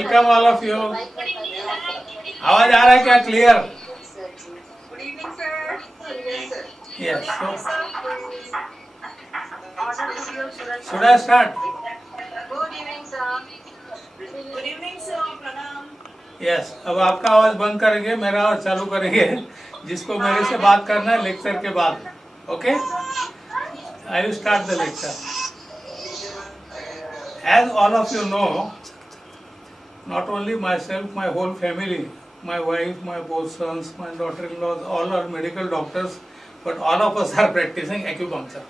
Welcome all of you. आवाज आ रहा है क्या clear? Good evening sir. Yes, should I start? Good evening sir. Good evening sir, प्रणाम। Yes, अब आपका आवाज बंद करेंगे, मेरा आवाज चालू करेंगे, जिसको मेरे से बात करना है लेक्चर के बाद। Okay, I will start the lecture. As all of you know, not only myself, my whole family, my wife, my both sons, my daughter-in-laws, all are medical doctors, but all of us are practicing acupuncture.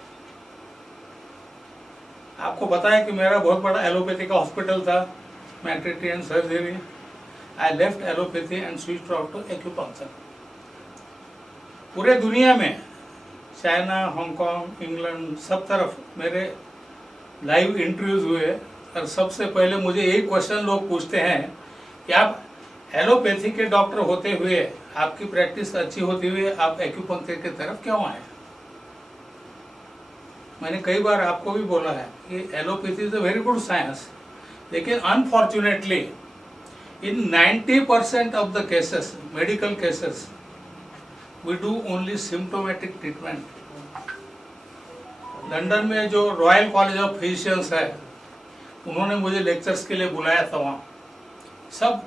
आपको पता है कि मेरा बहुत बड़ा allopathy का hospital था, maternity and surgery. I left allopathy and switched out to acupuncture. पूरे दुनिया में, चाइना, हांगकांग, इंग्लैंड, सब तरफ मेरे लाइव इंटरव्यूज हुए, और सबसे पहले मुझे यही क्वेश्चन लोग पूछते हैं कि आप एलोपैथी के डॉक्टर होते हुए, आपकी प्रैक्टिस अच्छी होती हुए, आप एक्यूपंक्चर की तरफ क्यों आए? मैंने कई बार आपको भी बोला है कि allopathy is a very good science, लेकिन unfortunately in 90% of the cases, medical cases, we do only symptomatic treatment. London में जो रॉयल कॉलेज ऑफ फिजिशियंस है, उन्होंने मुझे लेक्चर्स के लिए बुलाया था। वहाँ सब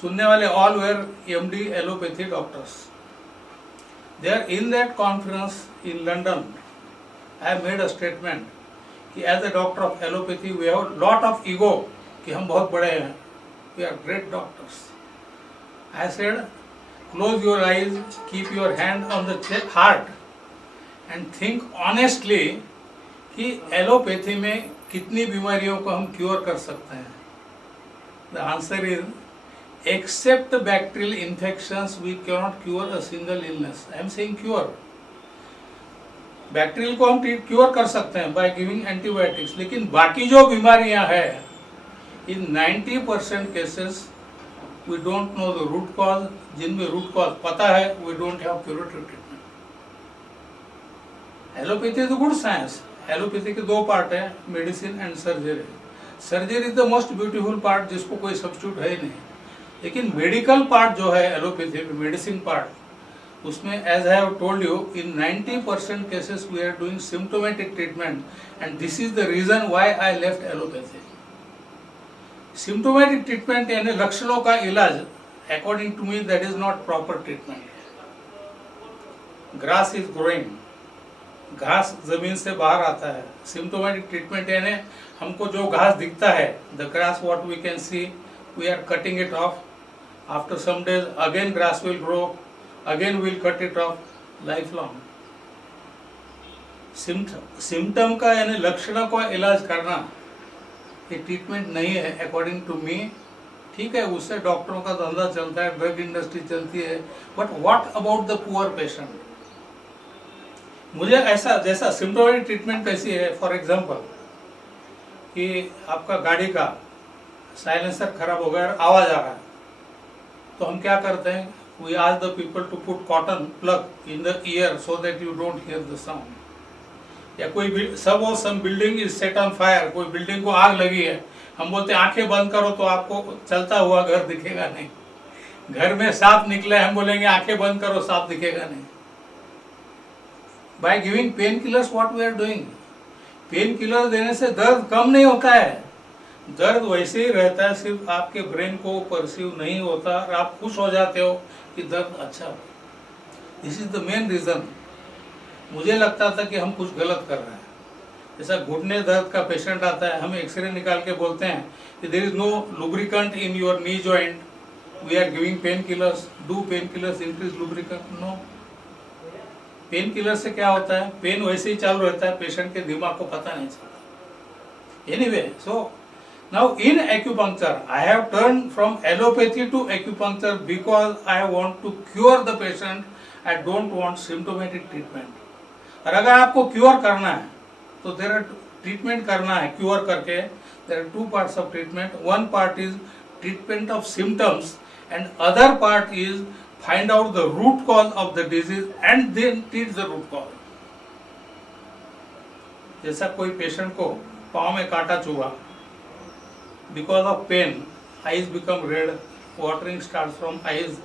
सुनने वाले all were MD allopathy doctors. There in that conference in London I have made a statement कि as a doctor of allopathy we have lot of ego, कि हम बहुत बड़े हैं, we are great doctors. I said close your eyes, keep your hand on the heart and think honestly कि allopathy में कितनी बीमारियों को हम क्योर कर सकते हैं। The answer is except bacterial infections we can not cure a single illness. I am saying cure. Bacterial को हम क्योर कर सकते हैं बाय गिविंग एंटीबायोटिक्स, लेकिन बाकी जो बीमारियां हैं, in 90% cases we don't know the root cause. जिनमें रूट कॉज पता है, we don't have curative treatment. Allopathy is a good science. Allopathy के दो पार्ट है, medicine and surgery. Surgery is the most beautiful part, जिसको कोई substitute है ही नहीं। लेकिन मेडिकल पार्ट जो है एलोपैथी में, मेडिसिन पार्ट, उसमें as I have told you, in 90% cases we are doing symptomatic treatment, and this is the reason why I left allopathy. Symptomatic treatment यानी लक्षणों का इलाज, according to me that is not proper treatment. Grass is growing, घास जमीन से बाहर आता है। सिम्टोमेटिक ट्रीटमेंट यानी हमको जो घास दिखता है, the grass what we can see, we are cutting it off. After some days again grass will grow, again will cut it off, life long. Symptom का यानी लक्षणों का इलाज करना, ये ट्रीटमेंट नहीं है अकॉर्डिंग टू मी। ठीक है, उससे डॉक्टरों का धंधा चलता है, ड्रग इंडस्ट्री चलती है, but what about the poor patient? मुझे ऐसा, जैसा सिम्टोमेटिक ट्रीटमेंट कैसी है, फॉर एग्जांपल कि आपका गाड़ी का साइलेंसर खराब हो गया और आवाज आ रहा है, तो हम क्या करते हैं? We ask the people to put cotton plug in the ear so that you don't hear the sound. या कोई some building is set on fire, कोई बिल्डिंग को आग लगी है, हम बोलते हैं आंखें बंद करो तो आपको चलता हुआ घर दिखेगा नहीं। घर में सांप निकले, हम बोलेंगे आंखें बंद करो, सांप दिखेगा नहीं। By giving painkillers, what we are doing? Pain killer देने से दर्द कम नहीं होता है, दर्द वैसे ही रहता है, सिर्फ आपके ब्रेन को परसीव नहीं होता और आप खुश हो जाते हो कि दर्द अच्छा हो। This is the main reason. मुझे लगता था कि हम कुछ गलत कर रहे हैं। जैसा घुटने दर्द का पेशेंट आता है, हम एक्सरे निकाल के बोलते हैं कि there is no lubricant in your knee joint, we are giving pain killers. Do pain killers increase lubricant? No. Pain killer से क्या होता है? पेन वैसे ही चालू रहता है, पेशेंट के दिमाग को पता नहीं चलता। Anyway, so now in acupuncture I have turn from allopathy to acupuncture because I want to cure the patient, I don't want symptomatic treatment. और अगर आपको क्योर करना है तो देयर आर ट्रीटमेंट करना है, क्योर करके there are two parts of treatment. One part is treatment of symptoms and other part is find out the root cause of the disease and then treat the root cause. जैसा कोई patient को पाँव में कांटा चुभा, because of pain eyes become red, watering starts from eyes,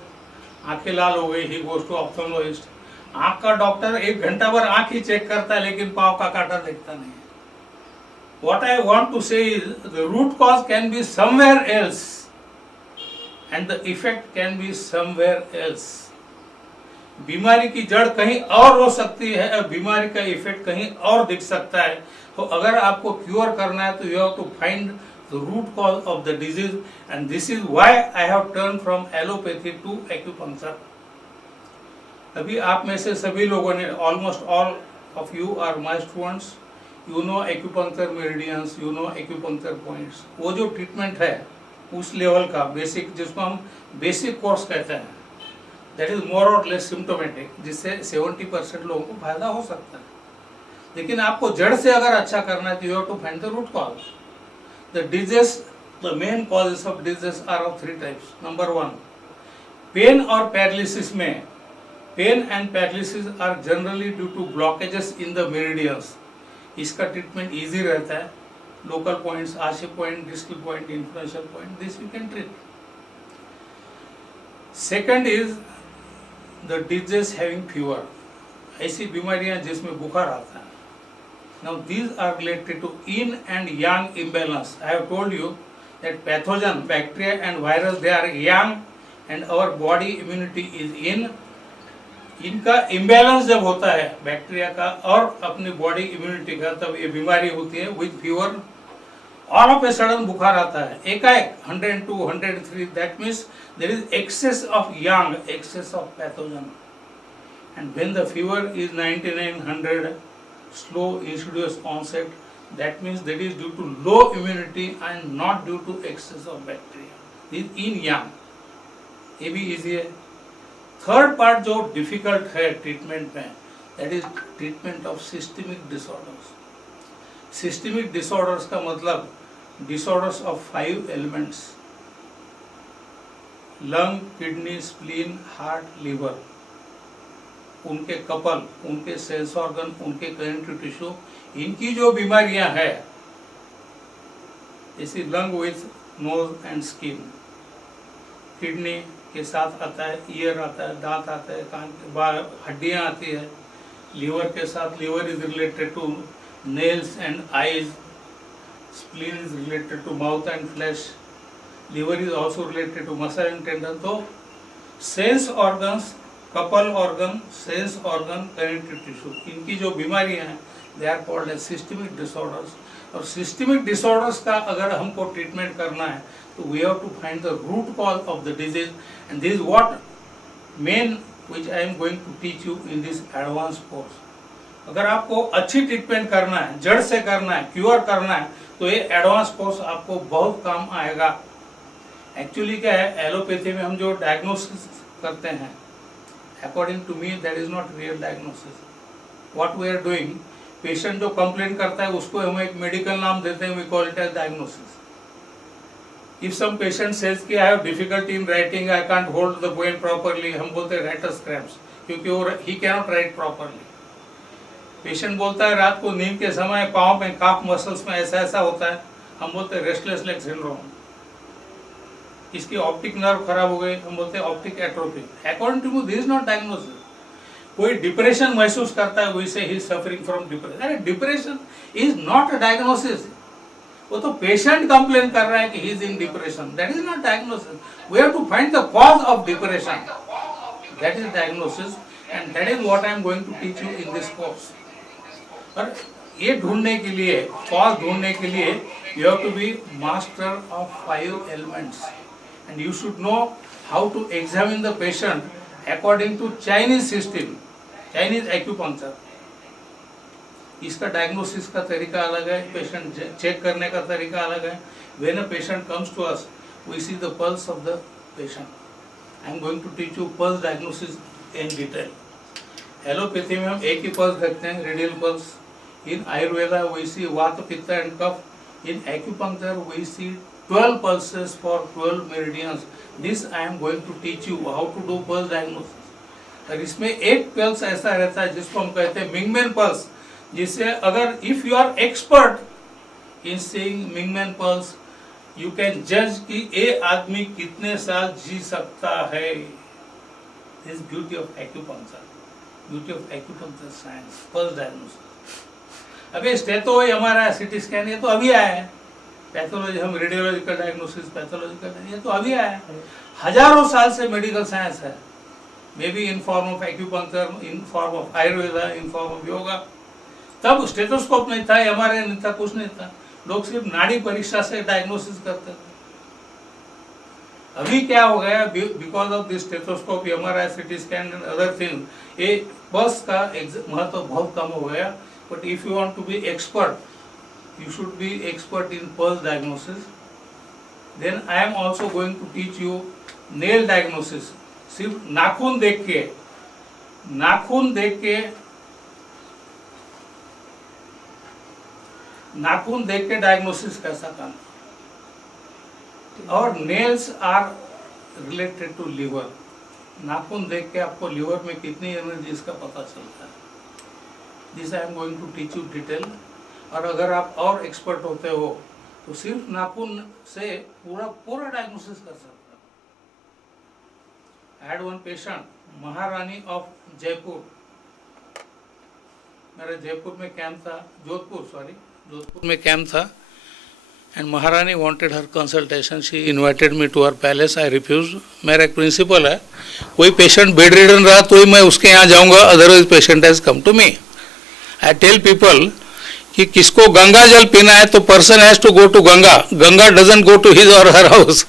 आंखें लाल हो गई, he goes to ophthalmologist. आंख का डॉक्टर 1 घंटा भर आंख ही चेक करता है लेकिन पाँव का कांटा देखता नहीं. What I want to say is the root cause can be somewhere else and the effect can be somewhere else. बीमारी की जड़ कहीं और हो सकती है और बीमारी का इफेक्ट कहीं और दिख सकता है. तो अगर आपको क्योर करना है तो you have to find the root cause of the disease and this is why I have turn from allopathy to acupuncture. अभी आप में से सभी लोगों ने, almost all of you are my students, you know acupuncture meridians, you know acupuncture points. वो जो treatment है उस लेवल का बेसिक, जिसको हम बेसिक कोर्स कहते हैं, दैट इज मोर और लेस सिम्टोमेटिक, जिससे 70% लोगों को फायदा हो सकता है. लेकिन आपको जड़ से अगर अच्छा करना है तो you have to find the root cause. The disease, the main causes of disease are of 3 types. Number 1, pain और पैरालिसिस में, pain and paralysis are generally due to blockages in the meridians. इसका treatment easy रहता है. Local points, ashi point, distal point, influential point, this you can treat. Second is the disease having fever, ऐसी बीमारियां जिसमें बुखार आता है. Now these are related to yin and yang imbalance. I have told you that pathogen, bacteria and virus, they are yang and our body immunity is yin. इनका imbalance जब होता है बैक्टीरिया का और अपनी बॉडी इम्यूनिटी का, तब ये बीमारी होती है with fever. All of a sudden बुखार आता है एकाएक 102, 103. That means there is excess of yang, excess of pathogen. And when the fever is 99, 100, slow insidious onset, that means that is due to low immunity and not due to excess of bacteria. This is yin yang. ये भी easy है. Third part जो difficult है treatment में, that is treatment of systemic disorders. Systemic disorders का मतलब disorders of 5 elements: lung, kidney, spleen, heart, liver. उनके couple, उनके सेल्स ऑर्गन, उनके कनेक्टिव टिश्यू, इनकी जो बीमारियां हैं, जैसे lung with nose and skin, kidney के साथ आता है, ईयर आता है, दांत आता है, कान के बाल, हड्डियां आती है. लीवर के साथ, liver is related to nails and eyes. Spleen is related to mouth and flesh. Liver is also related to muscle and tendon. तो sense organs, couple organ, sense organ, connective tissue, इनकी जो बीमारियां हैं they are called as systemic disorders. और systemic disorders का अगर हमको treatment करना है तो we have to find the root cause of the disease and this is what main which I am going to teach you in this advance course. अगर आपको अच्छी ट्रीटमेंट करना है, जड़ से करना है, क्योर करना है, तो ये एडवांस कोर्स आपको बहुत काम आएगा. एक्चुअली क्या है, एलोपैथी में हम जो डायग्नोसिस करते हैं, according to me that is not real diagnosis. What we are doing, patient जो कंप्लेन करता है उसको हम एक मेडिकल नाम देते हैं, we call it as diagnosis. If some patient says कि I have difficulty in writing, I can't hold the pen properly, हम बोलते हैं writer's cramps, क्योंकि वो he cannot write properly. Patient बोलता है रात को नींद के समय पाँव में, काफ मसल्स में ऐसा ऐसा होता है, हम बोलते हैं रेस्टलेस लेग सिंड्रोम. इसकी ऑप्टिक नर्व खराब हो गई, हम बोलते हैं optic atrophy. According to me this is not diagnosis. कोई डिप्रेशन महसूस करता है, वैसे ही सफरिंग फ्रॉम डिप्रेशन. अरे depression is not a diagnosis. वो तो पेशेंट कंप्लेन कर रहा है कि he is in depression. That is not diagnosis. We have to find the cause of depression. That is diagnosis and that is what I am going to teach you in this course. और ये ढूंढने के लिए, cause ढूंढने के लिए, you have to be master of 5 elements. And you should know how to examine the patient according to Chinese system, Chinese acupuncture. इसका diagnosis का तरीका अलग है, पेशेंट चेक करने का तरीका अलग है. When a patient comes to us, we see the pulse of the patient. I am going to teach you pulse diagnosis in detail. Allopathy में हम एक ही पल्स देखते हैं, radial pulse. In Ayurveda we see Vata, Pitta and Kapha. In acupuncture we see 12 pulses for 12 meridians. This I am going to teach you how to do pulse diagnosis. और इसमें एक pulse ऐसा रहता है जिसको हम कहते हैं मिंगमैन पल्स, जिससे अगर if you are expert in seeing mingmen pulse, you can जज कि ये आदमी कितने साल जी सकता है. This beauty of acupuncture, beauty of acupuncture science, first diagnosis. अभी स्टेथो हमारा सीटी स्कैन ये तो अभी आया है. पैथोलॉजी हम रेडियोलॉजिकल डायग्नोसिस, पैथोलॉजिकल ये तो अभी आया है. हजारों साल से मेडिकल साइंस है. May be in form of acupuncture, in form of Ayurveda, in form of yoga. तब स्टेथोस्कोप नहीं था, एमआरआई नहीं था, कुछ नहीं था. लोग सिर्फ नाड़ी परीक्षा से डायग्नोसिस करते थे. अभी क्या हो गया, because of this stethoscope, MRI, CT scan and other thing, ये बस का महत्व बहुत कम हो गया. But if you want to be expert, you should be expert in pulse diagnosis. Then I am also going to teach you nail diagnosis. सिर्फ नाखून देख के डायग्नोसिस कैसा काम. और nails are related to liver. नाखून देख के आपको लिवर में कितनी एनर्जी इसका पता चलता है. This I am going to teach you detail. और अगर आप और एक्सपर्ट होते हो तो सिर्फ नाखून से पूरा डायग्नोसिस कर सकते हो. आई हैड वन पेशेंट, महारानी ऑफ जयपुर. मेरे जयपुर में कैंप था, जोधपुर में कैंप था. एंड महारानी wanted her consultation. She invited me to her palace. I refuse. मेरा एक प्रिंसिपल है, कोई पेशेंट बेड रिडन रहा तो ही मैं उसके यहाँ जाऊंगा, otherwise patient has come to me. I tell people कि किसको गंगा जल पीना है तो person has to go to Ganga. Ganga doesn't go to his और हर हाउस.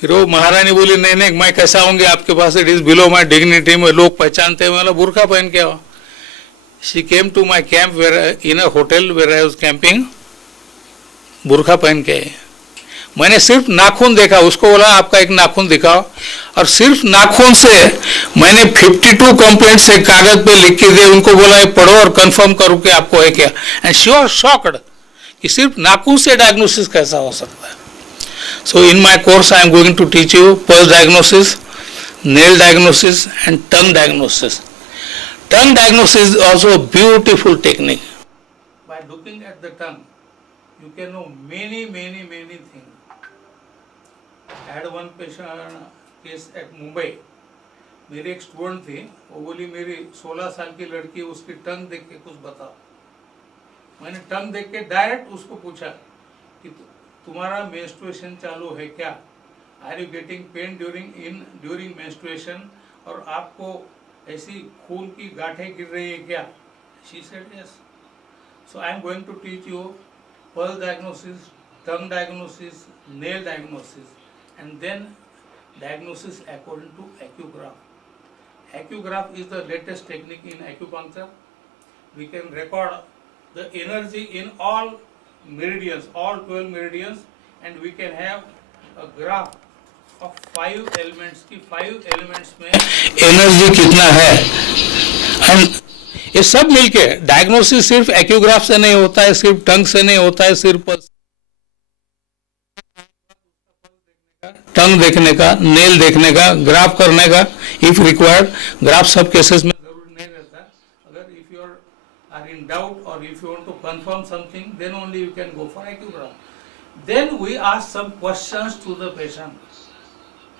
फिर वो महारानी बोली नहीं मैं कैसा आऊंगी आपके पास, it is below my dignity. में लोग पहचानते हैं. मतलब बुरखा पहन के आओ. She came to my camp in a hotel where I was camping. बुरखा पहन के मैंने सिर्फ नाखून देखा. उसको बोला आपका एक नाखून दिखाओ. और सिर्फ नाखून से मैंने 52 कंप्लेंट्स एक कागज पे लिख के दिए. उनको बोला ये पढ़ो और कंफर्म करो कि आपको है क्या. एंड शी वाज शॉक्ड कि सिर्फ नाखून से डायग्नोसिस कैसा हो सकता है. So in my course I am going to teach you pulse diagnosis, nail diagnosis and tongue diagnosis. Tongue diagnosis is also a beautiful technique. By looking at the tongue, you can know many things. I had one patient case at Mumbai. मेरी एक student थी, वो बोली मेरी 16 साल की लड़की, उसकी टंग देख के कुछ बताओ. मैंने टंग देख के डायरेक्ट उसको पूछा कि तुम्हारा मेंस्ट्रुएशन चालू है क्या? Are you getting pain during menstruation? और आपको ऐसी खून की गांठें गिर रही है क्या? She said yes. So I am going to teach you pulse diagnosis, tongue diagnosis, nail diagnosis, and then diagnosis according to acugraph. Acugraph is the latest technique in acupuncture. We can record the energy in all meridians, all 12 meridians, and we can have a graph of 5 elements की 5 elements में energy कितना है. And ये सब मिलके diagnosis सिर्फ एक्यूग्राफ से नहीं होता है, सिर्फ टंग से नहीं होता है, सिर्फ टंग देखने का, नेल देखने का, ग्राफ करने का इफ रिक्वायर्ड. ग्राफ सब केसेस में जरूरी नहीं रहता. अगर if you are in doubt और if you want to confirm something, then only you can go for acugraph. Then we ask some questions to the patient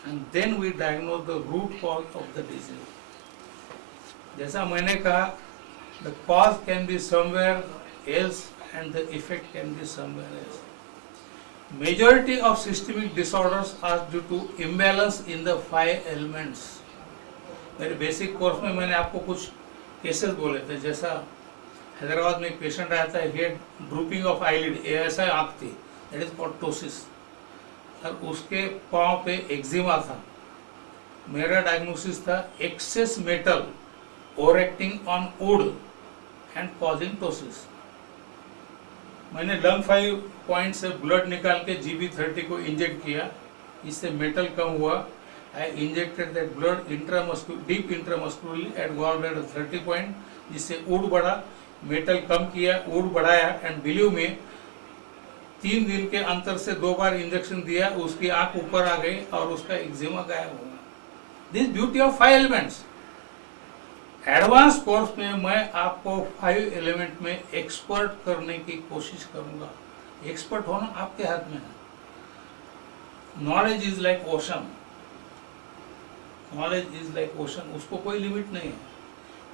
and then we diagnose the root cause of the disease. जैसा मैंने कहा, the cause can be somewhere else and the effect can be somewhere else. Majority of systemic disorders are due to imbalance in the 5 elements. मेरे basic course में मैंने आपको कुछ cases बोले थे. जैसा हैदराबाद में एक पेशेंट आया था, he had drooping of eyelid, ऐसा आँख थी, that is called ptosis. और उसके पाँव पे एक्जिमा था. मेरा डायग्नोसिस था excess metal overacting on wood and causing ptosis. मैंने लंग 5 पॉइंट से ब्लड निकाल के GB30 को इंजेक्ट किया. इससे मेटल कम हुआ. I injected that blood deep intramuscularly at gallbladder 30 point, जिससे वुड बढ़ा. मेटल कम किया, वुड बढ़ाया. एंड बिलीव में 3 दिन के अंतर से 2 बार इंजेक्शन दिया, उसकी आंख ऊपर आ गई और उसका एक्जिमा गायब हो गया. This beauty of 5 elements. Advance course में मैं आपको 5 एलिमेंट में एक्सपर्ट करने की कोशिश करूंगा. एक्सपर्ट होना आपके हाथ में है। Knowledge is like ocean, knowledge is like ocean, उसको कोई लिमिट नहीं है।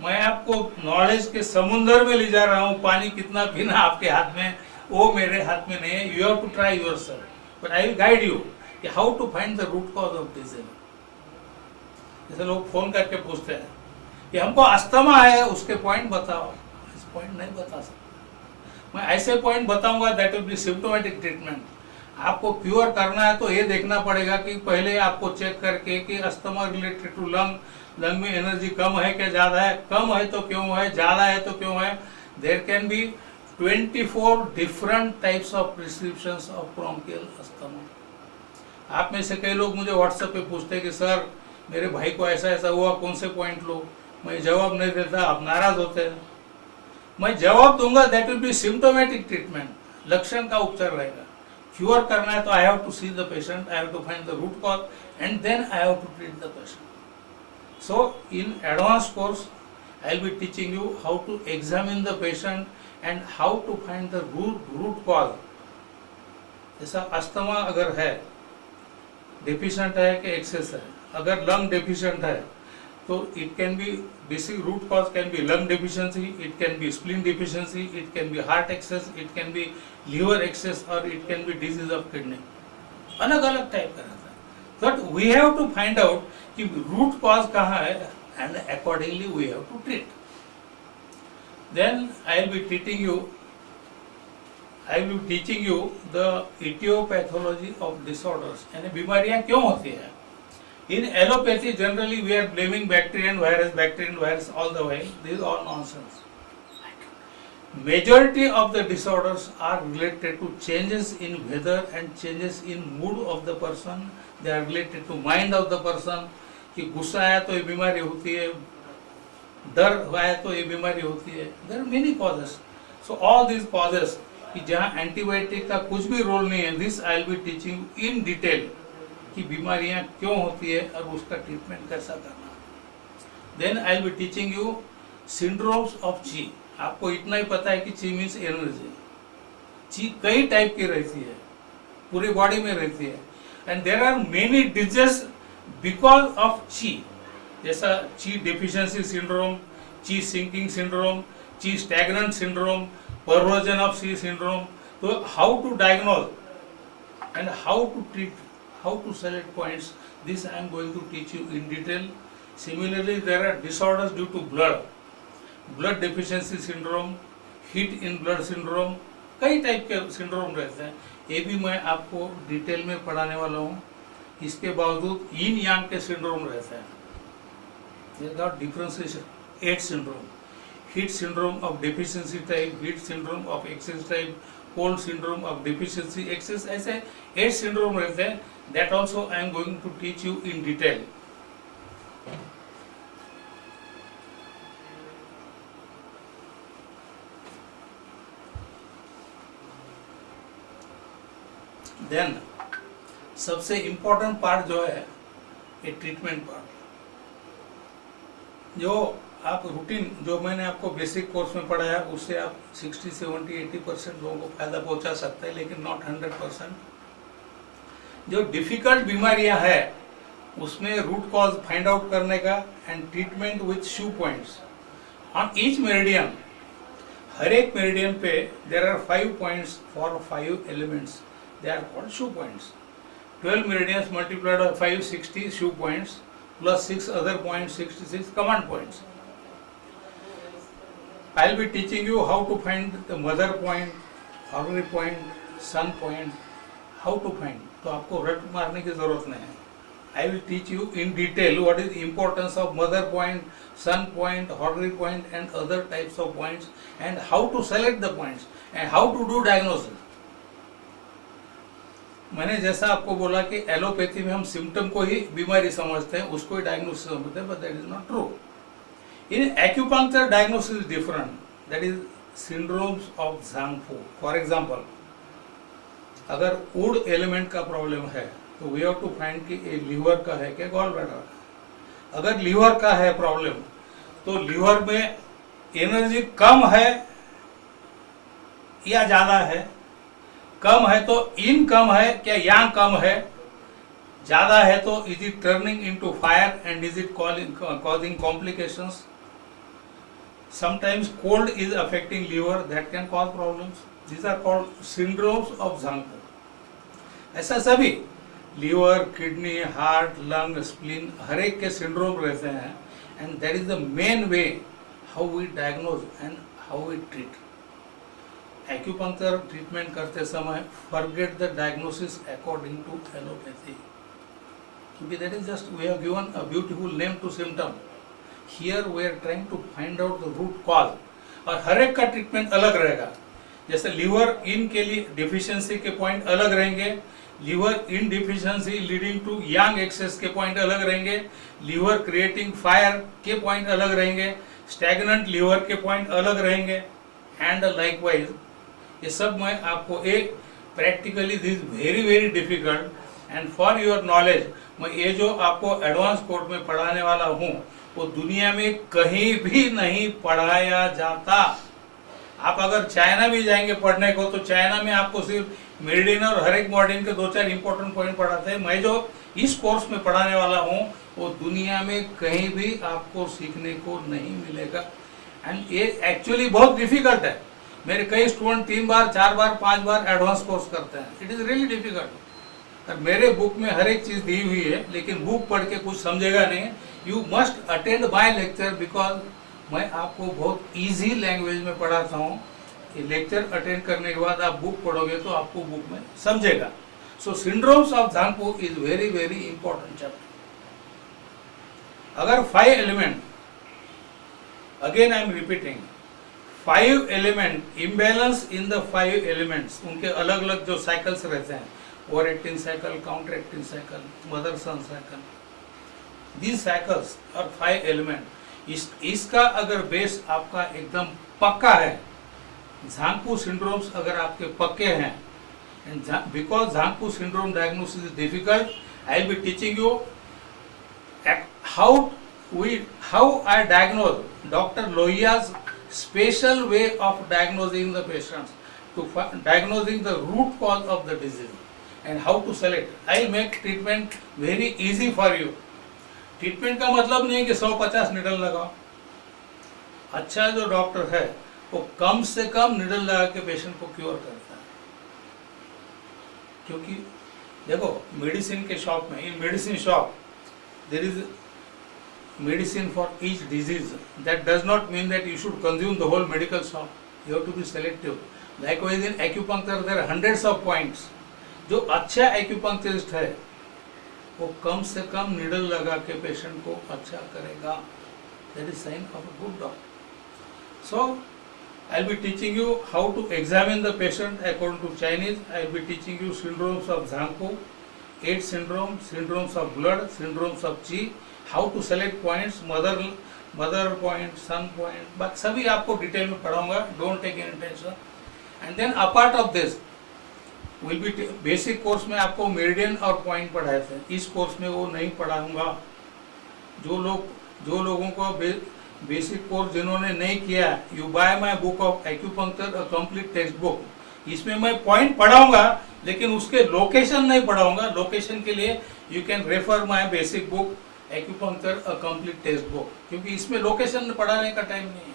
मैं आपको नॉलेज के समुंदर में ले जा रहा हूँ, पानी कितना पीना आपके हाथ में, वो मेरे हाथ में नहीं है। You have to try yourself, but I will guide you कि how to find the root cause of disease. जैसे लोग फोन करके पूछते हैं कि हमको अस्थमा है, उसके पॉइंट बताओ। इस पॉइंट नहीं बता सकता मैं, ऐसे पॉइंट बताऊंगा that will be symptomatic treatment. आपको क्योर करना है तो ये देखना पड़ेगा कि पहले आपको चेक करके कि asthma related to lung, lung में एनर्जी कम है क्या ज्यादा है, कम है तो क्यों है, ज्यादा है तो क्यों है। There can be 24 different types of prescriptions of bronchial asthma. आप में से कई लोग मुझे व्हाट्सएप पे पूछते हैं कि सर मेरे भाई को ऐसा ऐसा हुआ, कौन से पॉइंट लो। मैं जवाब नहीं देता, आप नाराज होते हैं। मैं जवाब दूंगा that will be symptomatic treatment, लक्षण का उपचार रहेगा। क्योर करना है तो I have to see the patient, I have to find the root cause and then I have to treat the patient. So in advance course I will be teaching you how to examine the patient and how to find the root cause. जैसा asthma अगर है, deficient है कि access है, अगर lung deficient है तो it can be basic root cause can be lung deficiency, it can be spleen deficiency, it can be heart excess, it can be liver excess और it can be disease of kidney. अलग अलग type का रहता है, but we have to find out कि root cause कहाँ है and accordingly we have to treat. Then I will be teaching you the etiopathology of disorders, यानी बीमारियां क्यों होती है। In allopathy, generally we are blaming bacteria and virus all the way. This is all nonsense. Majority of the disorders are related to changes in weather and changes in mood of the person. They are related to mind of the person. कि गुस्सा आया तो ये बीमारी होती है, डर आया तो ये बीमारी होती है। There are many causes. So all these causes कि जहाँ एंटीबायोटिक का कुछ भी रोल नहीं है, this I will be teaching in detail कि बीमारियां क्यों होती है और उसका ट्रीटमेंट कैसा करना। Then I will be teaching you syndromes of chi. आपको इतना ही पता है कि ची मीन्स एनर्जी। ची कई टाइप की रहती है, पूरी बॉडी में रहती है, and there are many disease because of chi. जैसा chi deficiency syndrome, chi sinking syndrome, chi stagnant syndrome, perversion of chi syndrome. तो how to diagnose and how to treat, how to select points, this I am going to teach you in detail. Similarly, there are disorders due to blood deficiency syndrome, heat in blood syndrome, कई type के syndrome रहते हैं, ये भी मैं आपको detail में पढ़ाने वाला हूँ। इसके बावजूद यिन यांग के सिंड्रोम रहते हैं, they got differentiation, 8 syndrome, heat syndrome of deficiency type, heat syndrome of excess type, cold syndrome of deficiency excess, ऐसे 8 syndrome रहते हैं। That also I am going to teach you in detail. Then सबसे important part जो है ये treatment part, जो आप routine जो मैंने आपको बेसिक कोर्स में पढ़ाया उससे आप 60, 70, 80% लोगों को फायदा पहुंचा सकते हैं, लेकिन नॉट 100%। जो डिफिकल्ट बीमारियां है उसमें रूट कॉज फाइंड आउट करने का and treatment with shu points on each meridian. हर एक मेरिडियन पे there are 5 points for 5 elements, they are called shu points. 12 meridians multiplied by 5, 60 shu points plus 6 other points, 66 command points. I will be teaching you how to find the mother point, ordinary point, son point, how to find. तो आपको रट मारने की जरूरत नहीं है। I will teach you in detail what is importance of mother point, son point, ordinary point and other types of points, and how to select the points and how to do diagnosis. मैंने जैसा आपको बोला कि allopathy में हम symptom को ही बीमारी समझते हैं, उसको ही डायग्नोसिस समझते हैं, but that is not true. In acupuncture diagnosis is different, that is syndromes of zangfu. For example, अगर वुड एलिमेंट का प्रॉब्लम है तो वी हैव टू फाइंड कि ये लीवर का है क्या गॉल ब्लैडर का। अगर लीवर का है प्रॉब्लम तो लीवर में एनर्जी कम है या ज्यादा है, कम है तो इन कम है क्या यांग कम है, ज्यादा है तो is it turning into fire and is it causing complications. Sometimes cold is affecting liver, that can cause problems. These are called syndromes of Zanko. ऐसा सभी liver, kidney, heart, lung, spleen हर एक के सिंड्रोम रहते हैं, and that is the main way how we diagnose and how we treat. Acupuncture treatment करते समय forget the diagnosis according to allopathy, क्योंकि that is just we have given a beautiful name to symptom. Here we are trying to find out the root cause, और हर एक का treatment अलग रहेगा. जैसे लीवर इन के लिए डिफिशियंसी के पॉइंट अलग रहेंगे, liver in deficiency leading to yang excess के पॉइंट अलग रहेंगे, लीवर क्रिएटिंग फायर के पॉइंट अलग रहेंगे, स्टैग्नेंट लीवर के पॉइंट अलग रहेंगे, एंड लाइकवाइज. ये सब मैं आपको एक practically this very very difficult, and for your knowledge मैं ये जो आपको एडवांस कोर्स में पढ़ाने वाला हूँ वो दुनिया में कहीं भी नहीं पढ़ाया जाता. आप अगर चाइना भी जाएंगे पढ़ने को तो चाइना में आपको सिर्फ मेरिडियन और हर एक मॉडर्न के 2-4 इंपॉर्टेंट पॉइंट पढ़ाते हैं. मैं जो इस कोर्स में पढ़ाने वाला हूँ वो दुनिया में कहीं भी आपको सीखने को नहीं मिलेगा, एंड ये एक्चुअली बहुत डिफिकल्ट है. मेरे कई स्टूडेंट 3 बार 4 बार 5 बार एडवांस कोर्स करते हैं. It is really difficult. और मेरे बुक में हर एक चीज दी हुई है, लेकिन बुक पढ़ के कुछ समझेगा नहीं. You must attend my lecture, because मैं आपको बहुत इजी लैंग्वेज में पढ़ाता हूँ. लेक्चर अटेंड करने के बाद आप बुक पढ़ोगे तो आपको बुक में समझेगा. So syndromes of zangfu is very very important chapter. अगर 5 element, again I am repeating, 5 element imbalance in the 5 elements, उनके अलग अलग जो साइकिल्स रहते हैं, overacting cycle, counteracting cycle, mother son cycle, these cycles और 5 एलिमेंट, इसका अगर बेस आपका एकदम पक्का है, झांगपू सिंड्रोम्स अगर आपके पक्के हैं, and because zangfu syndrome diagnosis is difficult, I will be teaching you how I diagnose. Dr. Lohia's special way of diagnosing the patients, to diagnosing the root cause of the disease and how to select. I'll make treatment very easy for you. Treatment का मतलब नहीं कि 150 needle लगाओ. अच्छा जो doctor है वो कम से कम निडल लगा के पेशेंट को क्योर करता है. क्योंकि देखो मेडिसिन के शॉप में, in medicine shop there is medicine for each disease. That does not mean that you should consume the whole medical shop. You have to be selective. Likewise in acupuncture there are hundreds of points. जो अच्छा acupuncturist है वो कम से कम needle लगा के patient को अच्छा करेगा. That is sign of a good doctor. So I'll be teaching you how to examine the patient according to Chinese. I'll be teaching you syndromes of Zanko, 8 syndromes, syndromes of blood, syndromes of Qi, how to select points, mother point, son point, but सभी आपको detail में पढ़ाऊंगा. Don't take any tension. And then apart of this will be basic course में आपको meridian और point पढ़ाए थे. इस कोर्स में वो नहीं पढ़ाऊंगा. जो लोगों को बेसिक कोर्स जिन्होंने नहीं किया, you buy my book of acupuncture a complete text book. इसमें मैं पॉइंट पढ़ाऊंगा लेकिन उसके लोकेशन नहीं पढ़ाऊंगा. लोकेशन के लिए you can refer my basic book acupuncture a complete text book, क्योंकि इसमें लोकेशन पढ़ाने का टाइम नहीं है.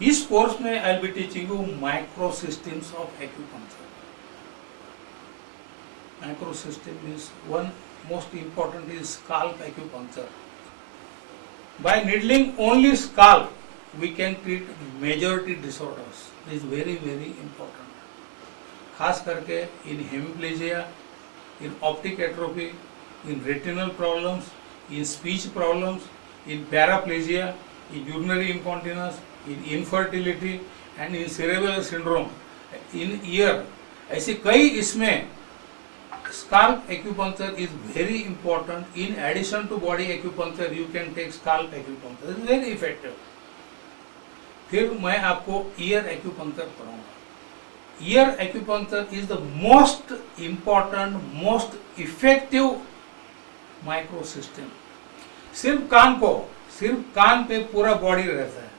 इस कोर्स में I will be teaching you micro systems of acupuncture. Micro system is one most important is scalp acupuncture. By needling only scalp we can treat majority disorders. Is very very important, खास करके in hemiplegia, in optic atrophy, in retinal problems, in speech problems, in paraplegia, in urinary incontinence, in infertility and in cerebral syndrome, in ear. ऐसे कई इसमें scalp acupuncture is very important. In addition to body acupuncture, you can take scalp acupuncture. It is very effective. फिर मैं आपको ear acupuncture पढ़ाऊंगा. Ear acupuncture is the most important, most effective micro system. सिर्फ कान पे पूरा body रहता है.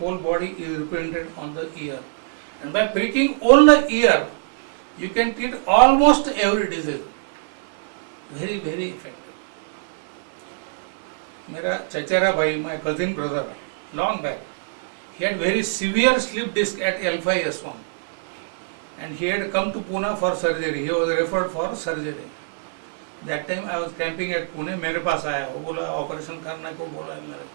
Whole body is represented on the ear, and by pricking all the ear you can treat almost every disease. Very very effective. मेरा चचेरा भाई, my cousin brother, long back, he had very severe slip disc at L5S1 and he had come to Pune for surgery. He was referred for surgery. That time I was camping at Pune. मेरे पास आया, वो बोला operation करने को बोला है मेरे.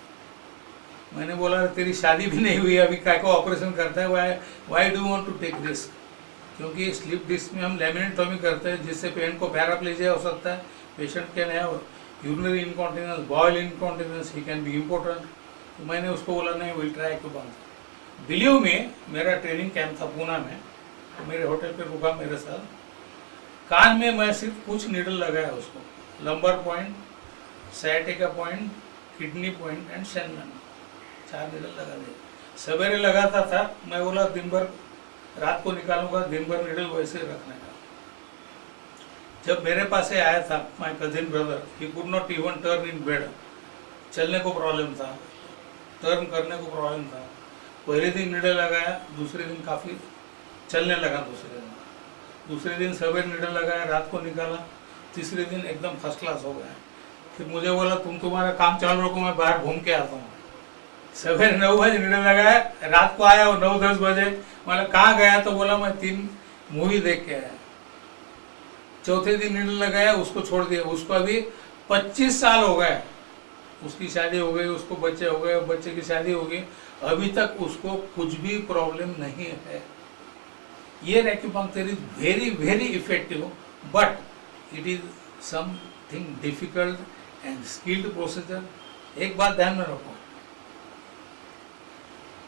मैंने बोला तेरी शादी भी नहीं हुई अभी काय को ऑपरेशन करता है, why do want to take risk. क्योंकि स्लिप डिस्क में हम लैमिनेटोमी करते हैं जिससे पेन को पैराप्लेजिया हो सकता है, patient can have urinary incontinence, bowel incontinence, he can be important. तो मैंने उसको बोला नहीं, विल ट्राई टू बंद. बिलीव में मेरा ट्रेनिंग कैंप था पूना में, तो मेरे होटल पे रुका मेरे साथ. कान में मैं सिर्फ कुछ नीडल लगाया उसको, lumbar point, sciatica point, kidney point and shenmen, 4 needle लगा दिए. सवेरे लगाता था, मैं बोला दिन भर, रात को निकालूंगा, दिन भर नीडल वैसे रखने का. जब मेरे पास से आया था my cousin brother, he could not even turn in bed. चलने को प्रॉब्लम था, टर्न करने को प्रॉब्लम था. पहले दिन नीडल लगाया, दूसरे दिन काफ़ी चलने लगा. दूसरे दिन सवेरे नीडल लगाया, रात को निकाला, तीसरे दिन एकदम फर्स्ट क्लास हो गया. फिर मुझे बोला तुम्हारा काम चालू रखो, मैं बाहर घूम के आता हूँ. सवेरे 9 बजे नीडल लगाया, रात को आया वो 9-10 बजे. मतलब कहाँ गया, तो बोला मैं 3 मूवी देख के आया. चौथे दिन नीडल लगाया, उसको छोड़ दिया. उसको अभी 25 साल हो गए, उसकी शादी हो गई, उसको बच्चे हो गए, बच्चे की शादी हो गई, अभी तक उसको कुछ भी प्रॉब्लम नहीं है. Ear acupuncture is very very effective, but it is something difficult and skilled procedure. एक बात ध्यान में रखो,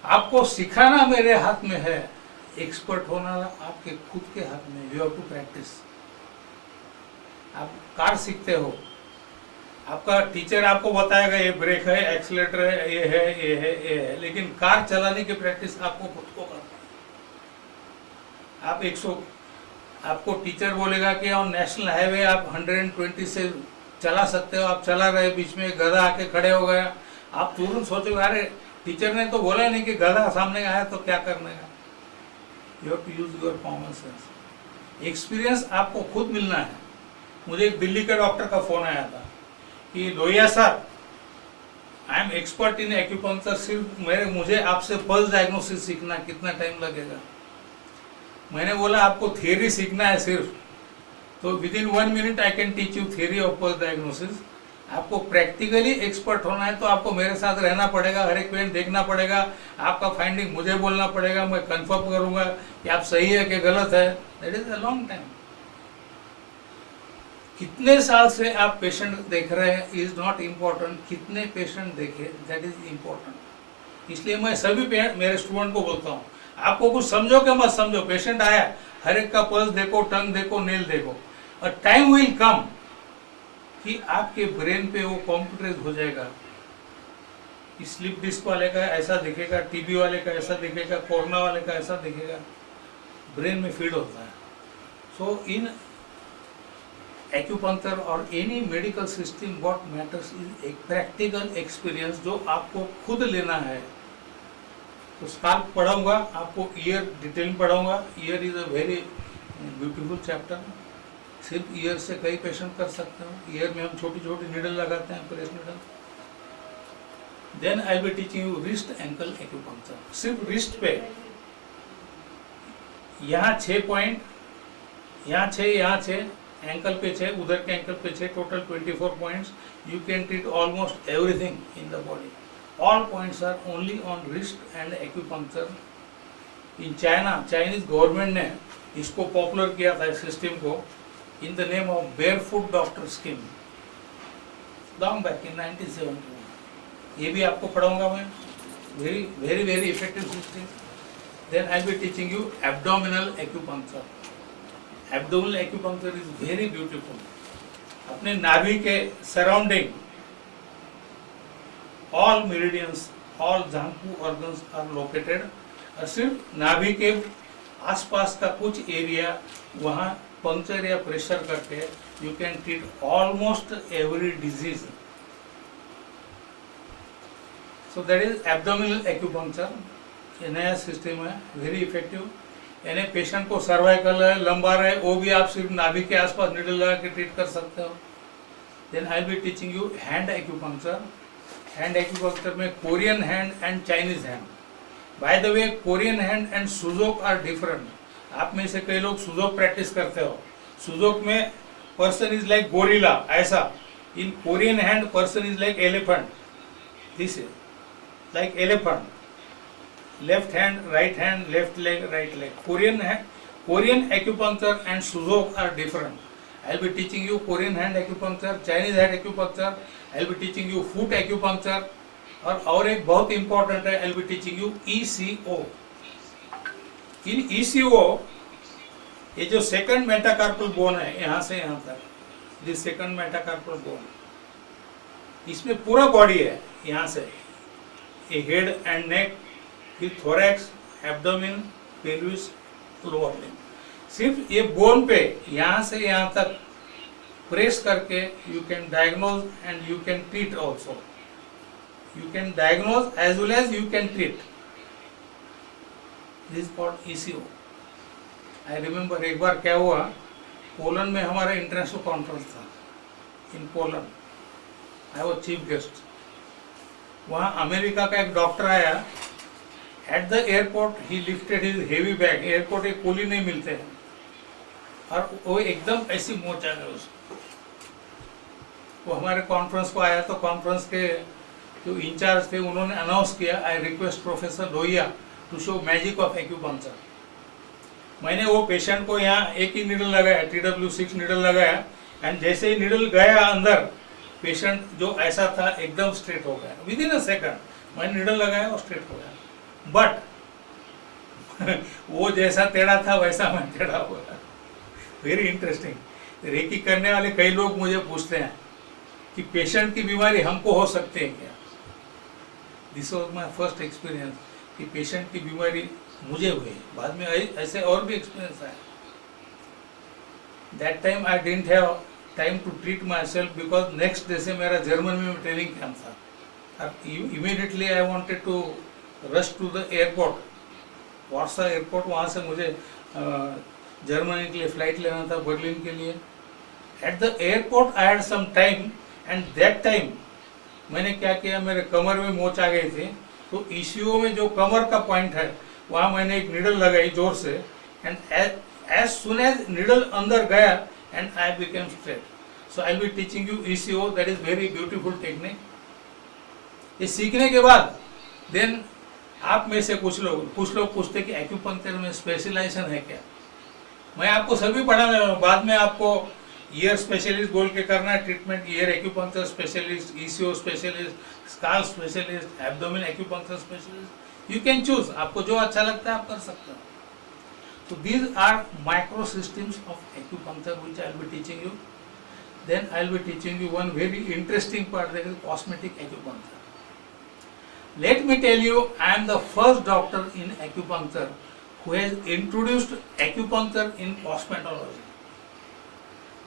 आपको सिखाना मेरे हाथ में है, एक्सपर्ट होना आपके खुद के हाथ में. You have to practice. आप कार सीखते हो, आपका टीचर आपको बताएगा ये ब्रेक है, एक्सीलेटर है, ये है, ये है, ये है, लेकिन कार चलाने की प्रैक्टिस आपको खुद को करना. आप 100, आपको टीचर बोलेगा कि ऑन नेशनल हाईवे आप 120 से चला सकते हो, आप चला रहे, बीच में गधा आके खड़े हो गया, आप तुरंत सोचोगे अरे टीचर ने तो बोला नहीं कि गधा सामने आया तो क्या करने का. You have to use your common sense. Experience आपको खुद मिलना है. मुझे एक दिल्ली के डॉक्टर का फोन आया था कि Lohia sir, I am expert in acupuncture, सिर्फ मुझे आपसे पल्स डायग्नोसिस सीखना, कितना टाइम लगेगा. मैंने बोला आपको थियरी सीखना है सिर्फ, तो with in 1 minute I can teach you theory of pulse diagnosis. आपको प्रैक्टिकली एक्सपर्ट होना है तो आपको मेरे साथ रहना पड़ेगा, हर एक पेशेंट देखना पड़ेगा, आपका फाइंडिंग मुझे बोलना पड़ेगा, मैं कंफर्म करूंगा कि आप सही है कि गलत है. That is a long time. कितने साल से आप पेशेंट देख रहे हैं इज नॉट इम्पोर्टेंट, कितने पेशेंट देखे दैट इज इम्पोर्टेंट. इसलिए मैं सभी मेरे स्टूडेंट को बोलता हूँ, आपको कुछ समझो कि मत समझो, पेशेंट आया, हर एक का पल्स देखो, टंग देखो, नेल देखो. और टाइम विल कम कि आपके ब्रेन पे वो कंप्यूटराइज हो जाएगा. स्लिप डिस्क वाले का ऐसा दिखेगा, टीबी वाले का ऐसा दिखेगा, कोरोना वाले का ऐसा दिखेगा, ब्रेन में फीड होता है. सो इन एक्यूपंक्चर और any medical system what matters is एक प्रैक्टिकल एक्सपीरियंस जो आपको खुद लेना है. तो स्काल्प पढ़ाऊंगा आपको, ईयर डिटेल में पढ़ाऊंगा. Year is a very beautiful chapter. सिर्फ ईयर से कई पेशेंट कर सकते हो. ईयर में हम छोटी छोटी नीडल लगाते हैं, press needle. Then I will teaching you wrist ankle acupuncture. सिर्फ रिस्ट पे, यहाँ 6 पॉइंट, यहाँ 6, यहाँ 6, एंकल पे 6, उधर के एंकल पे 6, total 24 points. You can treat almost everything in the body. All points are only on wrist and acupuncture. In China, Chinese government ने इसको पॉपुलर किया था, इस सिस्टम को, in the name of barefoot doctor scheme, long back in 1971. ये भी आपको पढ़ाऊंगा मैं. Very very very effective system. Then I will be teaching you abdominal acupuncture. Abdominal acupuncture is very beautiful. अपने नाभि के surrounding all meridians, all Zanku organs are located. और सिर्फ नाभि के आसपास का कुछ एरिया वहाँ पंक्चर या प्रेशर करके you can treat almost every disease. So that is abdominal acupuncture. ये नया सिस्टम है, वेरी इफेक्टिव. यानी पेशेंट को सर्वाइकल है, लंबार है, वो भी आप सिर्फ नाभि के आसपास निडल लगा के ट्रीट कर सकते हो। Then I will be teaching you hand acupuncture. Hand acupuncture में Korean hand and Chinese hand. By the way Korean hand and Sujok are different. आप में से कई लोग सुजोक प्रैक्टिस करते हो। सुजोक में पर्सन इज लाइक गोरिल्ला, ऐसा। इन Korean hand person is like elephant, this is like elephant. Left hand, right hand, left leg, right leg. Korean acupuncture and Suzhou are different. I will be teaching you Korean hand acupuncture, Chinese hand acupuncture. I will be teaching you foot acupuncture. और एक बहुत important है, I will be teaching you ECO. In ECO ये जो second metacarpal bone है, यहाँ से यहाँ तक, दिस सेकंड मेटाकार्पल बोन, इसमें पूरा बॉडी है, यहाँ से ये हेड एंड नेक, फिर thorax, abdomen, pelvis, lower limb. सिर्फ ये बोन पे यहाँ से यहाँ तक प्रेस करके you can diagnose and you can treat also. You can diagnose as well as you can treat. This called ECO। I remember एक बार क्या हुआ, पोलैंड में हमारा इंटरनेशनल कॉन्फ्रेंस था in Poland. I was chief guest. वहाँ America का एक डॉक्टर आया। Eight the airport he lifted his heavy bag. Airport एक कुली नहीं मिलते हैं, और वो एकदम ऐसी मोच आ गई उसको। वो हमारे कॉन्फ्रेंस को आया तो कॉन्फ्रेंस के जो इंचार्ज थे उन्होंने अनाउंस किया, I request professor Lohia to show magic of acupuncture. मैंने वो पेशेंट को यहाँ एक ही नीडल लगाया, TW6 नीडल लगाया, एंड जैसे ही नीडल गया अंदर, पेशेंट जो ऐसा था एकदम स्ट्रेट हो गया विद इन अ सेकंड। मैंने नीडल लगाया और स्ट्रेट हो गया। बट वो जैसा टेढ़ा था वैसा मैं टेढ़ा हो गया। Very interesting. रेकी करने वाले कई लोग मुझे पूछते हैं कि पेशेंट की बीमारी हमको हो सकती है क्या। This was my first experience कि पेशेंट की बीमारी मुझे हुई। बाद में ऐसे और भी एक्सपीरियंस आए। That time I didn't have time to treat myself, because next day से मेरा जर्मन में ट्रेनिंग कैंप था। Immediately I wanted to rush to the airport, Warsaw airport. वहाँ से मुझे जर्मनी के लिए फ्लाइट लेना था, बर्लिन के लिए। At the airport I had some time, and that time मैंने क्या किया, मेरे कमर में मोच आ गई थी, तो ECO में जो कमर का पॉइंट है वहाँ मैंने एक नीडल लगाई जोर से, and as soon as needle अंदर गया and I became straight. So I will be teaching you ECO, that is very beautiful technique. ये सीखने के बाद देन आप में से कुछ लोग पूछते कि एक्यूपंक्चर में स्पेशलाइजेशन है क्या। मैं आपको सभी पढ़ाने वाला हूँ। बाद में आपको ईयर स्पेशलिस्ट बोल के करना है treatment, year acupuncture specialist, ECO specialist, scale specialist, abdomen acupuncture specialist. You can choose, आपको जो अच्छा लगता है आप कर सकते हो। तो these are micro systems of acupuncture which I will be teaching you. Then I will be teaching you one very interesting part, that is cosmetic acupuncture. Let me tell you, I am the first doctor in acupuncture who has introduced acupuncture in cosmetology.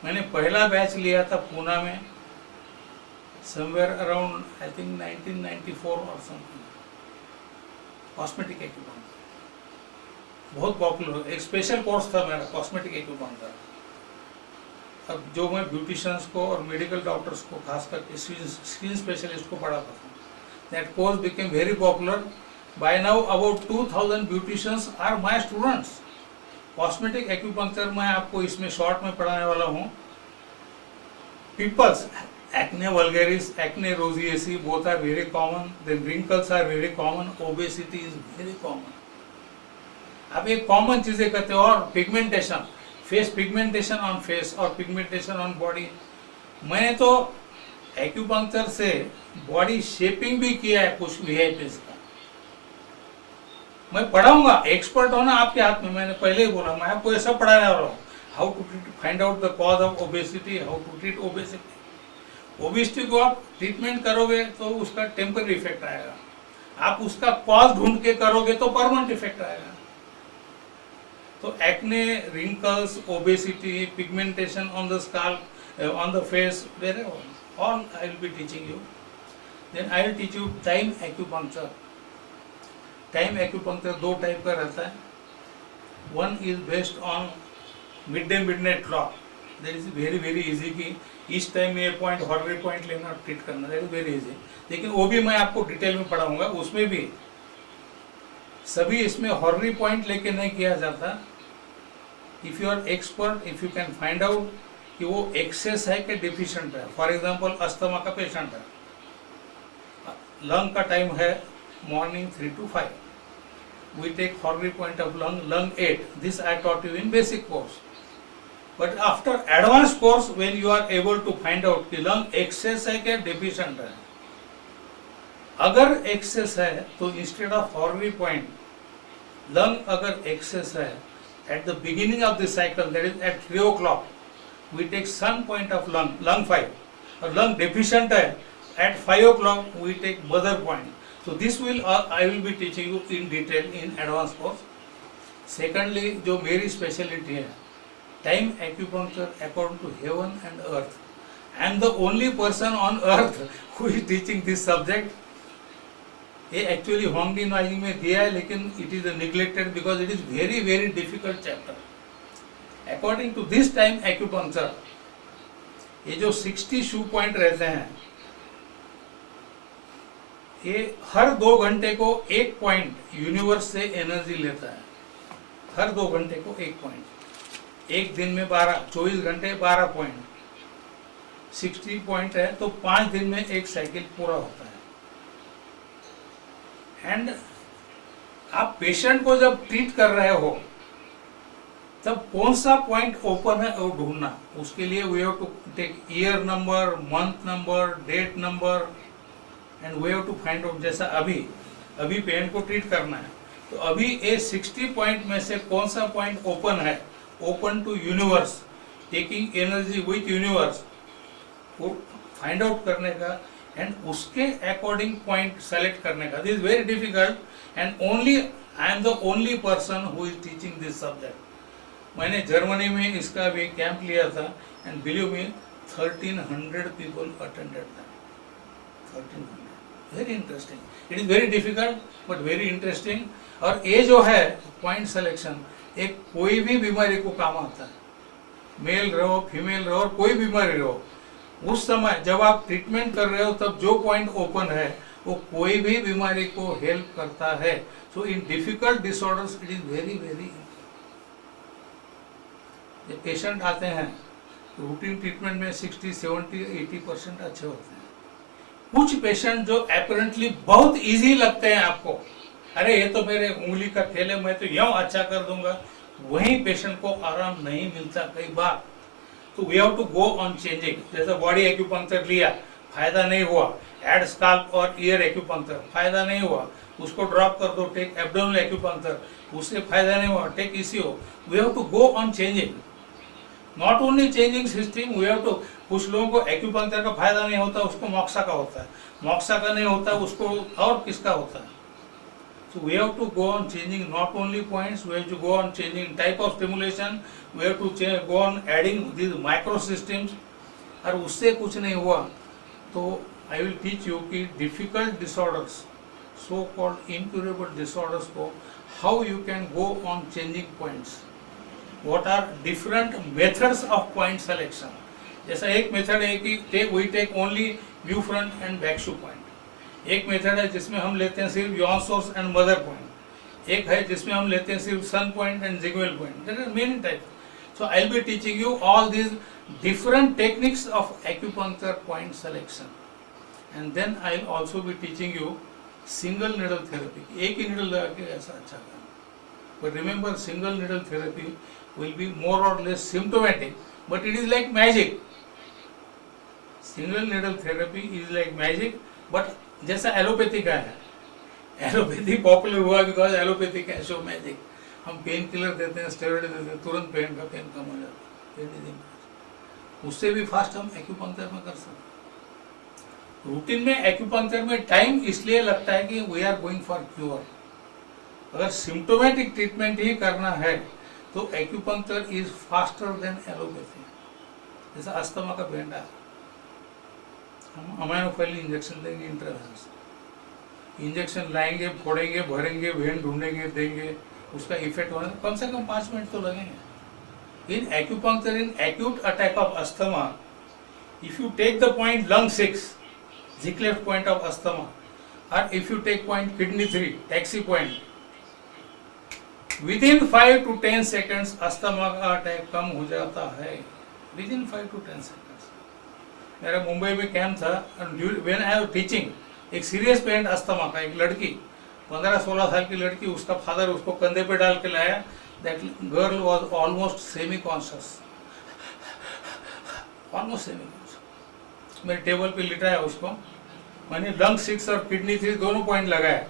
मैंने पहला batch लिया था पूना में, somewhere around I think 1994 or something. Cosmetic acupuncture बहुत popular, एक special course था मेरा cosmetic acupuncture. अब जो मैं ब्यूटिशियंस को और मेडिकल डॉक्टर्स को, खास करके स्किन स्पेशलिस्ट को पढ़ाता था, that course became very popular. By now about 2000 beauticians are my students. Cosmetic acupuncture मैं आपको इसमें शॉर्ट में पढ़ाने वाला हूँ। Pimples, acne vulgaris, acne rosacea, both are very common. Then wrinkles are very common. Obesity is very common. अब ये common चीजें करते हो। और pigmentation, face pigmentation on face और पिगमेंटेशन ऑन बॉडी। मैंने तो एक्यूपंक्चर से बॉडी शेपिंग भी किया है कुछ VIPs का। मैं पढ़ाऊंगा, एक्सपर्ट होना आपके हाथ में। मैंने पहले ही बोला, मैं आपको ऐसा पढ़ाने वाला हूँ, how to find out the cause of obesity, how to treat obesity. Obesity को आप ट्रीटमेंट करोगे तो उसका टेम्पररी इफेक्ट आएगा, आप उसका कॉज ढूंढ के करोगे तो परमानेंट इफेक्ट आएगा। तो acne, wrinkles, obesity, pigmentation on the scalp, on the face, all I will be teaching you. Then I will teach you time acupuncture. Time acupuncture दो टाइप का रहता है। one is based on midday midnight clock. That is very very easy कि इस time में ये point हॉर्री point लेना और ट्रीट करना, दैट इज वेरी इजी. लेकिन वो भी मैं आपको डिटेल में पढ़ाऊंगा. उसमें भी सभी इसमें हॉर्री पॉइंट लेके नहीं किया जाता. If you are expert, if you can find out कि वो एक्सेस है कि डिफिशिएंट है. फॉर एग्जांपल अस्थमा का पेशेंट है, लंग का टाइम है morning 3 to 5. We take Horry point of lung 8. This I taught you in basic course. But after advanced course, when you are able to find out कि lung excess है क्या deficient है. अगर excess है तो instead of Horry point, lung अगर excess है at the beginning of the cycle, that is at 3 o'clock, we take sun point of lung 5. और lung deficient है at 5 o'clock, we take mother point. So this will I will be teaching you in detail in advanced course. Secondly, जो मेरी specialty है, time acupuncture according to heaven and earth. I am the only person on earth who is teaching this subject. ये actually Huangdi Noising में दिया है, लेकिन it is neglected because it is very very difficult chapter. According to this time acupuncture, ये जो 60 शू point रहते हैं, ये हर 2 घंटे को एक पॉइंट यूनिवर्स से एनर्जी लेता है. हर 2 घंटे को एक पॉइंट. एक दिन में 24 घंटे 12 पॉइंट, 60 पॉइंट है तो 5 दिन में एक साइकिल पूरा होता है. एंड आप पेशेंट को जब ट्रीट कर रहे हो तब कौन सा पॉइंट ओपन है वो ढूंढना. उसके लिए we have to take year number, month number, date number and we have to find out. जैसा अभी पेशेंट को ट्रीट करना है तो अभी ये 60 पॉइंट में से कौन सा पॉइंट ओपन है, open to universe, taking energy with universe, वो फाइंड आउट करने का एंड उसके अकॉर्डिंग पॉइंट सेलेक्ट करने का. This is very difficult and only I am the only person who is teaching this subject. मैंने Germany में इसका भी कैंप लिया था and believe me 1300 people attended that. 1300. Very interesting. It is very difficult but very interesting. और ये जो है पॉइंट सिलेक्शन, एक कोई भी बीमारी को काम आता है. मेल रहो, फीमेल रहो, और कोई बीमारी रहो, उस समय जब आप ट्रीटमेंट कर रहे हो तब जो पॉइंट ओपन है वो कोई भी बीमारी को हेल्प करता है. So in difficult disorders it is very very. ये पेशेंट आते हैं रूटीन ट्रीटमेंट में 60, 70, 80% अच्छे होते हैं. कुछ पेशेंट जो अपरेंटली बहुत इजी लगते हैं आपको, अरे ये तो मेरे उंगली का खेल है, मैं तो यूं अच्छा कर दूंगा, वही पेशेंट को आराम नहीं मिलता कई बार. तो we have to go on changing. जैसे बॉडी एक्यूपंक्चर लिया, फायदा नहीं हुआ, एड स्काल्प और ईयर एक्यूपंक्चर, फायदा नहीं हुआ, उसको ड्रॉप कर दो, टेक एब्डोमिनल एक्यूपंक्चर, उससे फायदा नहीं हुआ, take ECO. We have to go on changing. Not only changing system, we have to. कुछ लोगों को एक्यूपंक्चर का फायदा नहीं होता, उसको मॉक्सा का होता है, मॉक्सा का नहीं होता उसको और किसका होता है. So we have to go on changing not only points, we have to go on changing type of stimulation, we have to go on adding these micro systems. और उससे कुछ नहीं हुआ तो I will teach you कि difficult disorders, so called incurable disorders को how you can go on changing points. What are different methods of point selection. जैसा एक मेथड है कि we take only view front and back shoe point. एक method है जिसमें हम लेते हैं सिर्फ yuan source and mother point. एक है जिसमें हम लेते हैं सिर्फ son point and jing well point. There are many types. So I will be teaching you all these different techniques of acupuncture point selection. And then I will also be teaching you single needle therapy. एक ही needle लगा के ऐसा अच्छा काम. But remember, single needle therapy will be more और less symptomatic, but it is like magic. Single needle therapy is like magic, but जैसा allopathy का है. एलोपैथी पॉपुलर हुआ बिकॉज एलोपैथी का शो मैजिक. हम पेन किलर देते हैं, steroid देते हैं, तुरंत पेन कम हो जाता है. उससे भी फास्ट हम एक्यूपंक्चर में कर सकते हैं. रूटीन में एक्यूपंक्चर में टाइम इसलिए लगता है कि we are going for cure. अगर सिम्टोमेटिक ट्रीटमेंट ही करना है तो acupuncture is faster than allopathy. जैसा अस्थमा का पेशेंट है, हम अमाइनोफिलिन इंजेक्शन देंगे, इंट्रावेनस इंजेक्शन लाएंगे, फोड़ेंगे, भरेंगे, वेन ढूंढेंगे, देंगे, उसका इफेक्ट होने कम से कम 5 मिनट तो लगेंगे। In acupuncture in acute attack of asthma, if you take the point lung 6, Ziklev point of asthma, or if you take point kidney 3, taxi point, within 5 to 10 seconds asthma का attack कम हो जाता है, within 5 to 10 seconds। मेरा मुंबई में camp था, when I was teaching, एक serious patient asthma का, एक लड़की 15-16 साल की लड़की, उसका फादर उसको कंधे पे डाल के लाया, that girl was almost semi conscious, almost semi conscious। मेरे टेबल पे लिटाया उसको, मैंने लंग 6 और किडनी 3 दोनों पॉइंट लगाया,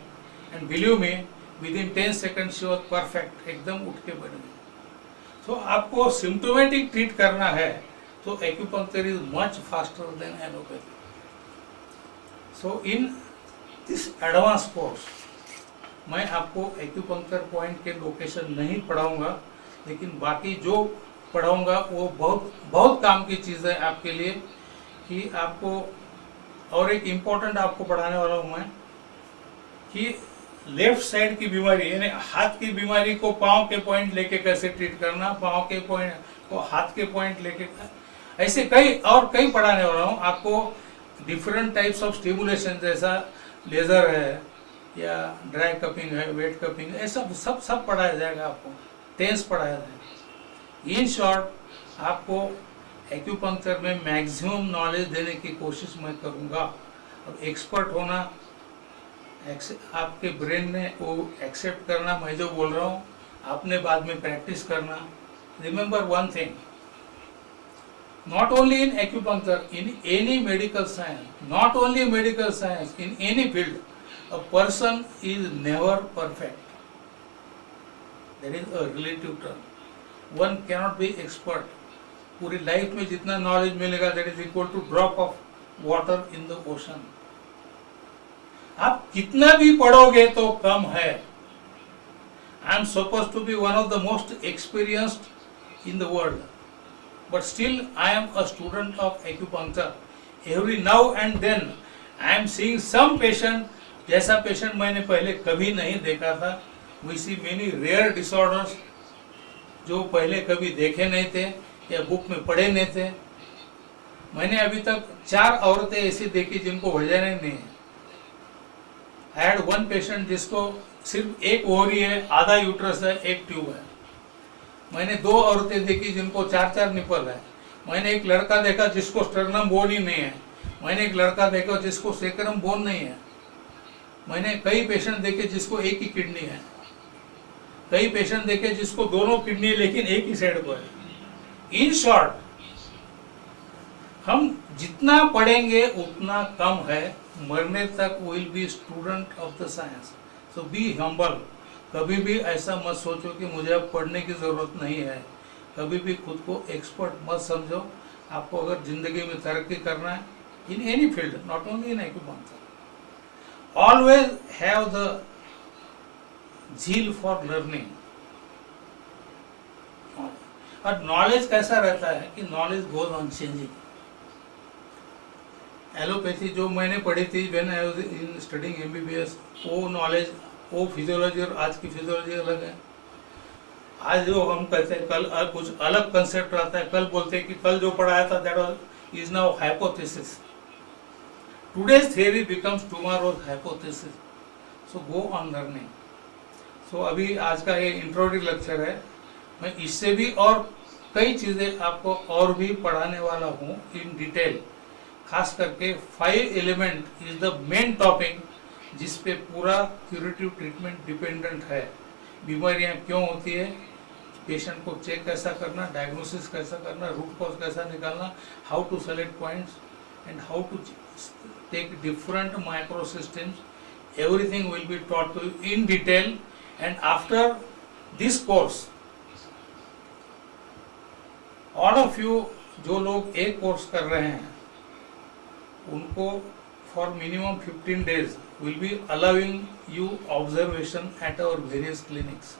and believe me within 10 second she was perfect, एकदम उठ के बैठ गई। तो आपको सिम्टोमेटिक ट्रीट करना है तो acupuncture is much faster than allopathy. So in this advance course मैं आपको एक्यूपंक्चर पॉइंट के लोकेशन नहीं पढ़ाऊंगा, लेकिन बाकी जो पढ़ाऊंगा वो बहुत बहुत काम की चीज़ है आपके लिए, कि आपको, और एक इम्पोर्टेंट आपको पढ़ाने वाला हूँ मैं, कि लेफ्ट साइड की बीमारी यानी हाथ की बीमारी को पाँव के पॉइंट लेके कैसे ट्रीट करना, पाँव के पॉइंट को हाथ के पॉइंट लेके, ऐसे कई पढ़ाने वाला हूँ आपको। डिफरेंट टाइप्स ऑफ स्टिमुलेशन, जैसा लेजर है या ड्राई कपिंग है, वेट कपिंग है, ऐसा सब पढ़ाया जाएगा आपको, टेंस पढ़ाया जाएगा। इन शॉर्ट आपको एक्यूपंक्चर में मैक्सिमम नॉलेज देने की कोशिश मैं करूँगा। अब एक्सपर्ट होना, आपके ब्रेन ने वो एक्सेप्ट करना, मैं जो बोल रहा हूँ आपने बाद में प्रैक्टिस करना। Remember one thing, not only in acupuncture, in any medical science, not only medical science, in any field, a person is never perfect. That is a relative term. One cannot be expert. पूरी life में जितना knowledge मिलेगा, that is equal to drop of water in the ocean. आप कितना भी पढ़ोगे तो कम है। I am supposed to be one of the most experienced in the world, but still I am a student of acupuncture. Every now and then I am seeing some patient, जैसा patient मैंने पहले कभी नहीं देखा था। We see many rare disorders जो पहले कभी देखे नहीं थे या बुक में पढ़े नहीं थे। मैंने अभी तक 4 औरतें ऐसी देखी जिनको वजाइना नहीं है। I had one patient जिसको सिर्फ एक ओवरी है, आधा यूट्रस है, एक ट्यूब है। मैंने 2 औरतें देखी जिनको 4-4 निपल है। मैंने एक लड़का देखा जिसको स्टर्नम बोन ही नहीं है। मैंने एक लड़का देखा जिसको सेक्रम बोन नहीं है। मैंने कई पेशेंट देखे जिसको एक ही किडनी है। कई पेशेंट देखे जिसको दोनों किडनी लेकिन एक ही साइड को है। इन शॉर्ट, हम जितना पढ़ेंगे उतना कम है। मरने तक will be student of the science. So be humble. कभी भी ऐसा मत सोचो कि मुझे अब पढ़ने की जरूरत नहीं है। कभी भी खुद को एक्सपर्ट मत समझो। आपको अगर जिंदगी में तरक्की करना है, in any field, not only in acupuncture, always have the zeal for learning. और नॉलेज कैसा रहता है कि knowledge goes on changing. Allopathy जो मैंने पढ़ी थी when I was in studying MBBS, वो नॉलेज, वो फिजियोलॉजी और आज की फिजियोलॉजी अलग है। आज जो हम कहते हैं कल कुछ अलग कंसेप्ट रहता है। कल बोलते हैं कि कल जो पढ़ाया था that was is now hypothesis. Today's theory becomes tomorrow's hypothesis. So go on learning. So अभी आज का ये इंट्रोडक्टरी लेक्चर है। मैं इससे भी और कई चीज़ें आपको और भी पढ़ाने वाला हूँ इन डिटेल। खास करके 5 element is the main topic जिस पे पूरा क्यूरेटिव ट्रीटमेंट डिपेंडेंट है। बीमारियां क्यों होती है, पेशेंट को चेक कैसा करना, डायग्नोसिस कैसा करना, रूट कॉज कैसा निकालना, how to select points and how to take different micro systems. Everything will be taught to in detail. And after this course, all of you जो लोग एक कोर्स कर रहे हैं उनको for minimum 15 days will be allowing you observation at our various clinics.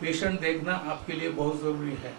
Patient देखना आपके लिए बहुत जरूरी है।